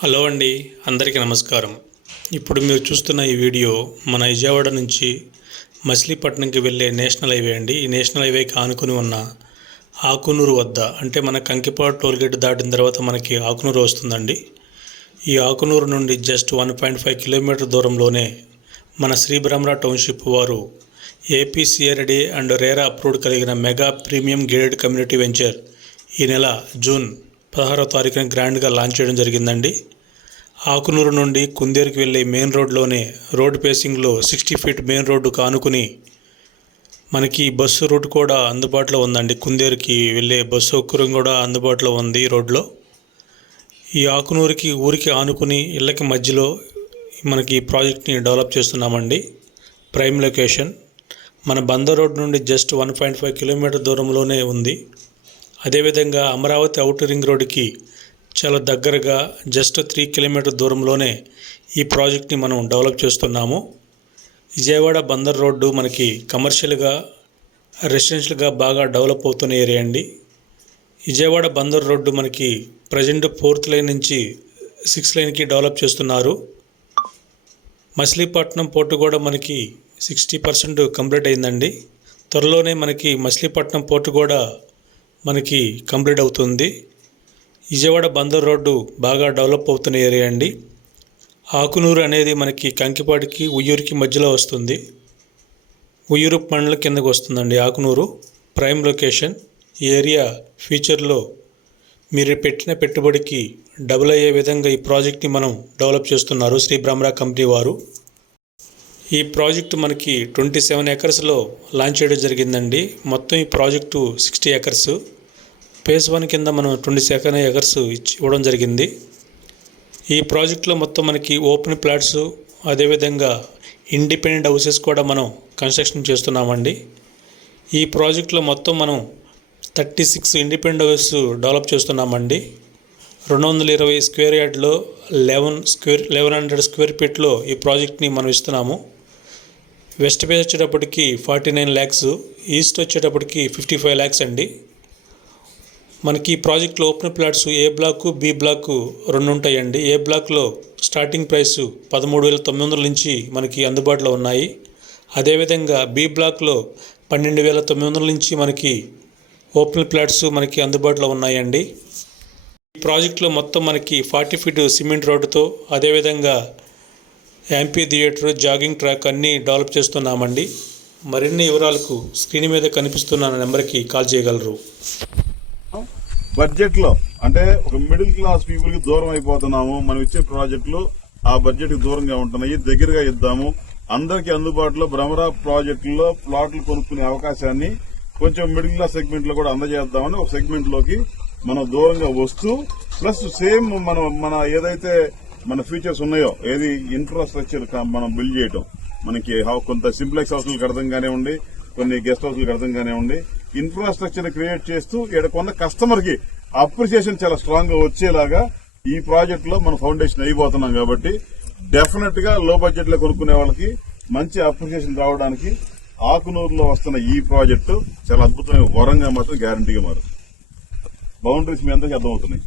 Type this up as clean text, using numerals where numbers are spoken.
Hello అండి, అందరికీ నమస్కారం. ఇప్పుడు మీరు చూస్తున్న ఈ వీడియో మన విజయవాడ నుంచి మచిలీపట్నంకి వెళ్ళే నేషనల్ హైవే అండి. ఈ నేషనల్ హైవేకి ఆనుకుని ఉన్న ఆకునూరు వద్ద, అంటే మన కంకిపాడు టోల్గేట్ దాటిన తర్వాత మనకి ఆకునూరు వస్తుందండి. ఈ ఆకునూరు నుండి జస్ట్ 1.5 కిలోమీటర్ దూరంలోనే మన శ్రీ బ్రహ్మరా టౌన్షిప్ వారు ఏపీసీఆర్డీ అండ్ రేరా అప్రూవ్డ్ కలిగిన mega premium gated community venture ఈ నెల జూన్ 16వ తారీఖున గ్రాండ్గా లాంచ్ చేయడం జరిగిందండి. ఆకునూరు నుండి కుందేరుకి వెళ్ళే మెయిన్ రోడ్లోనే రోడ్ పేసింగ్లో 60 ఫీట్ మెయిన్ రోడ్డుకు ఆనుకుని మనకి బస్సు రూట్ కూడా అందుబాటులో ఉందండి. కుందేరుకి వెళ్ళే బస్సు సౌకర్యం కూడా అందుబాటులో ఉంది ఈ రోడ్లో. ఈ ఆకునూరుకి ఊరికి ఆనుకుని ఇళ్ళకి మధ్యలో మనకి ఈ ప్రాజెక్ట్ని డెవలప్ చేస్తున్నామండి. ప్రైమ్ లొకేషన్ మన బందర్ రోడ్ నుండి జస్ట్ 1.5 కిలోమీటర్ దూరంలోనే ఉంది. అదేవిధంగా అమరావతి ఔటర్ రింగ్ రోడ్డుకి చాలా దగ్గరగా జస్ట్ 3 కిలోమీటర్ దూరంలోనే ఈ ప్రాజెక్ట్ని మనం డెవలప్ చేస్తున్నాము. విజయవాడ బందర్ రోడ్డు మనకి కమర్షియల్గా రెసిడెన్షియల్గా బాగా డెవలప్ అవుతున్న ఏరియా అండి. విజయవాడ బందర్ రోడ్డు మనకి ప్రజెంట్ 4th లైన్ నుంచి 6th లైన్కి డెవలప్ చేస్తున్నారు. మచిలీపట్నం పోర్టు కూడా మనకి 60% కంప్లీట్ అయిందండి. త్వరలోనే మనకి మచిలీపట్నం పోర్టు కూడా మనకి కంప్లీట్ అవుతుంది. విజయవాడ బందర్ రోడ్డు బాగా డెవలప్ అవుతున్న ఏరియా అండి. ఆకునూరు అనేది మనకి కంకిపాడికి ఉయ్యూరుకి మధ్యలో వస్తుంది. ఉయ్యూరు మండలం కిందకు వస్తుందండి ఆకునూరు. Prime location. ఈ ఏరియా ఫ్యూచర్లో మీరు పెట్టిన పెట్టుబడికి డబుల్ అయ్యే విధంగా ఈ ప్రాజెక్ట్ని మనం డెవలప్ చేస్తున్నారు శ్రీ బ్రహ్మరా కంపెనీ వారు. ఈ ప్రాజెక్టు మనకి 27 ఎకర్స్లో లాంచ్ చేయడం జరిగిందండి. మొత్తం ఈ ప్రాజెక్టు 60 ఎకర్స్. ఫేజ్ 1 కింద మనం 27 ఎకర్స్ ఇవ్వడం జరిగింది. ఈ ప్రాజెక్టులో మొత్తం మనకి ఓపెన్ ప్లాట్స్, అదేవిధంగా ఇండిపెండెంట్ హౌసెస్ కూడా మనం కన్స్ట్రక్షన్ చేస్తున్నామండి. ఈ ప్రాజెక్టులో మొత్తం మనం 36 ఇండిపెండెంట్ హౌసెస్ డెవలప్ చేస్తున్నామండి. 220 స్క్వేర్ యార్డ్లో 1100 స్క్వేర్ ఫీట్లో ఈ ప్రాజెక్ట్ని మనం ఇస్తున్నాము. వెస్ట్ ఫేస్ వచ్చేటప్పటికి 49 lakhs, ఈస్ట్ వచ్చేటప్పటికి 55 lakhs అండి. మనకి ఈ ప్రాజెక్ట్లో ఓపెన్ ప్లాట్స్ ఏ బ్లాక్, బి బ్లాక్ 2 ఉంటాయండి. ఏ బ్లాక్లో స్టార్టింగ్ ప్రైస్ 13,900 నుంచి మనకి అందుబాటులో ఉన్నాయి. అదేవిధంగా బి బ్లాక్లో 12,900 నుంచి మనకి ఓపెన్ ప్లాట్స్ మనకి అందుబాటులో ఉన్నాయండి. ఈ ప్రాజెక్ట్లో మొత్తం మనకి 40 ఫీట్ సిమెంట్ రోడ్డుతో, అదేవిధంగా యాంపీ థియేటర్, జాగింగ్ ట్రాక్ అన్నీ డెవలప్ చేస్తున్నామండి. మరిన్ని వివరాలకు స్క్రీన్ మీద కనిపిస్తున్న నెంబర్కి కాల్ చేయగలరు. బడ్జెట్లో అంటే ఒక మిడిల్ క్లాస్ పీపుల్ కి దూరం అయిపోతున్నాము. మనం ఇచ్చే ప్రాజెక్టులు ఆ బడ్జెట్ కి దూరంగా ఉంటున్నాయి. దగ్గరగా ఇద్దాము, అందరికీ అందుబాటులో బ్రహ్మరా ప్రాజెక్టుల్లో ప్లాట్లు కొనుక్కునే అవకాశాన్ని కొంచెం మిడిల్ క్లాస్ సెగ్మెంట్ లో కూడా అందజేద్దామని ఒక సెగ్మెంట్ లోకి మనం దూరంగా వస్తూ, ప్లస్ సేమ్ మన ఏదైతే మన ఫీచర్స్ ఉన్నాయో, ఏది ఇన్ఫ్రాస్ట్రక్చర్ మనం బిల్డ్ చేయటం, మనకి కొంత సింప్లెక్స్ హౌస్లు కడతాం కానివ్వండి, కొన్ని గెస్ట్ హౌస్లు కడతాం కానివ్వండి, ఇన్ఫ్రాస్ట్రక్చర్ క్రియేట్ చేస్తూ ఇక్కడ కొన్న కస్టమర్ కి అప్రిసియేషన్ చాలా స్ట్రాంగ్ గా వచ్చేలాగా ఈ ప్రాజెక్ట్ లో మనం ఫౌండేషన్ అయిపోతున్నాం. కాబట్టి డెఫినెట్ గా లో బడ్జెట్ లో కొనుక్కునే వాళ్ళకి మంచి అప్రిసియేషన్ రావడానికి ఆకునూరులో వస్తున్న ఈ ప్రాజెక్టు చాలా అద్భుతమైన వరంగా మాత్రం గ్యారంటీగా మారుతుంది. బౌండరీస్ మీ అందరికీ అర్థమవుతున్నాయి.